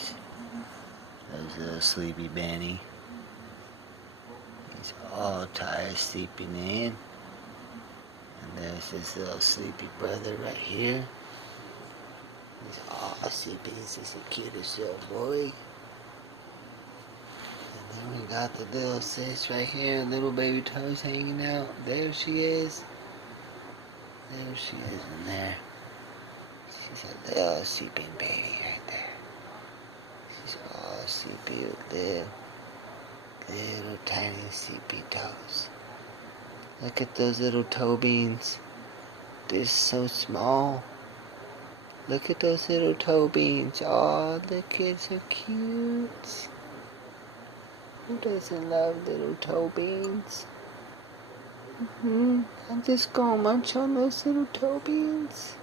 guys. There's a little sleepy Benny. He's all tired sleeping in. And there's his little sleepy brother right here. He's all sleepy. He's just the cutest little boy. And then we got the little sis right here, little baby toes hanging out. There she is. There she is in there. She's a little sleeping baby right there. She's all sleepy with little tiny sleepy toes. Look at those little toe beans. They're so small. Look at those little toe beans. Oh, the kids are cute. Who doesn't love little toe beans? I'm just gonna munch on those little toe beans.